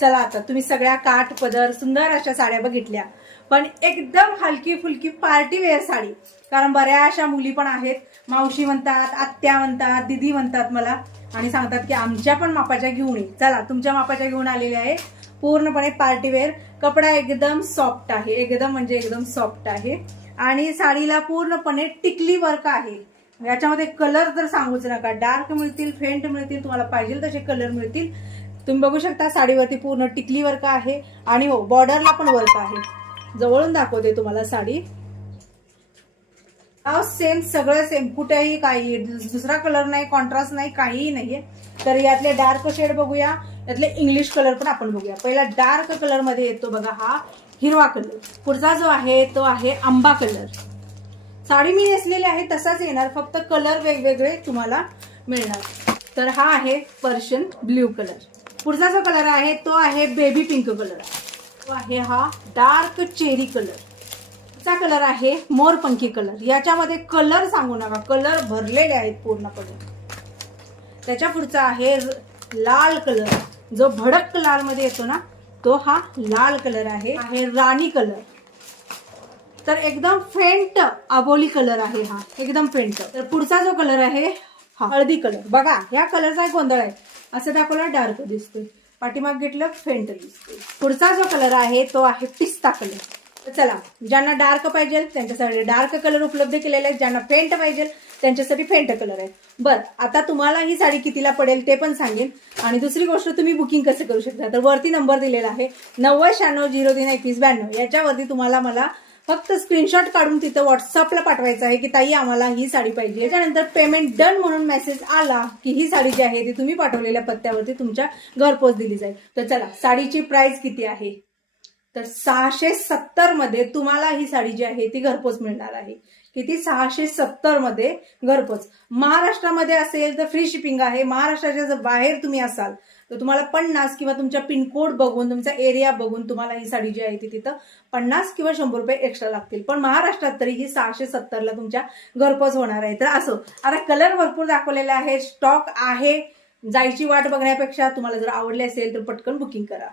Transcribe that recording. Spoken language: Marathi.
चला आता तुम्ही सगळ्या काठ पदर सुंदर अशा साड्या बघितल्या, पण एकदम हलकी फुलकी पार्टी वेअर साडी. कारण बऱ्याचशा मुली पण आहेत, मावशी म्हणतात, आत्या म्हणतात, दिदी म्हणतात मला आणि सांगतात की आमच्या पण मापाच्या घेऊन ये. चला तुमच्या मापाच्या घेऊन आलेल्या आहे. पूर्णपणे पार्टी वेअर, कपडा एकदम सॉफ्ट आहे, एकदम म्हणजे एकदम सॉफ्ट आहे आणि साडीला पूर्णपणे टिकली वर्क आहे. याच्यामध्ये कलर तर सांगूच नका, डार्क मिळतील, फेंट मिळतील, तुम्हाला पाहिजे तसे कलर मिळतील. तुम्ही बघू शकता साडीवरती पूर्ण टिकली वर्क आहे आणि हो बॉर्डरला पण वर्क आहे. जवळून दाखवते तुम्हाला साडी. सेम, सगळं सेम, कुठेही काही दुसरा कलर नाही, कॉन्ट्रास्ट नाही, काहीही नाहीये. तर यातले डार्क शेड बघूया, यातले इंग्लिश कलर पण आपण बघूया. पहिला डार्क कलर मध्ये येतो बघा हा हिरवा कलर. पुढचा जो आहे तो आहे आंबा कलर. साडी मी नेसलेली आहे तसाच येणार, फक्त कलर वेगवेगळे तुम्हाला मिळणार. तर हा आहे पर्शियन ब्ल्यू कलर. पुढचा जो कलर आहे तो आहे बेबी पिंक कलर. तो आहे हा डार्क चेरी कलर. चा कलर आहे मोरपंखी कलर. याच्यामध्ये कलर सांगू नका, कलर भरलेले आहेत पूर्णपणे. त्याच्या पुढचा आहे लाल कलर, जो भडक लाल मध्ये येतो ना, तो हा लाल कलर आहे राणी कलर. तर एकदम फेंट अबोली कलर आहे हा, एकदम फेंट. तर पुढचा जो कलर आहे हा हळदी कलर. बघा या कलरचा एक गोंधळ आहे, असं दाखवलं डार्क दिसतोय, पाठीमाग घेतलं फेंट दिसतोय. पुढचा जो कलर आहे तो आहे पिस्ता कलर. चला, ज्यांना डार्क पाहिजे त्यांच्यासाठी डार्क कलर उपलब्ध केलेले आहेत, ज्यांना फेंट पाहिजे त्यांच्यासाठी फेंट कलर आहे. बरं, आता तुम्हाला ही साडी कितीला पडेल ते पण सांगेन. आणि दुसरी गोष्ट, तुम्ही बुकिंग कसं करू शकता, तर वरती नंबर दिलेला आहे 9096032192. याच्यावरती तुम्हाला मला फक्त स्क्रीनशॉट काढून तिथं व्हॉट्सअपला पाठवायचं आहे की ताई आम्हाला ही साडी पाहिजे. त्याच्यानंतर पेमेंट डन म्हणून मेसेज आला की ही साडी जी आहे ती तुम्ही पाठवलेल्या पत्त्यावरती तुमच्या घरपोच दिली जाईल. तर चला, साडीची प्राइस किती आहे, तर 670 मध्ये तुम्हाला ही साडी जी आहे ती घरपोच मिळणार आहे. किती? 670 मध्ये घरपोच. महाराष्ट्रामध्ये असेल तर फ्री शिपिंग आहे. महाराष्ट्राच्या जर बाहेर तुम्ही असाल तर तुम्हाला 50 किंवा तुमच्या पिनकोड बघून, तुमचा एरिया बघून तुम्हाला ही साडी जी आहे ती तिथं 50 किंवा 100 रुपये एक्स्ट्रा लागतील. पण महाराष्ट्रात तरी ही 670 ला तुमच्या घरपोच होणार आहे. तर असो, आता कलर भरपूर दाखवलेले आहे, स्टॉक आहे. जायची वाट बघण्यापेक्षा तुम्हाला जर आवडले असेल तर पटकन बुकिंग करा.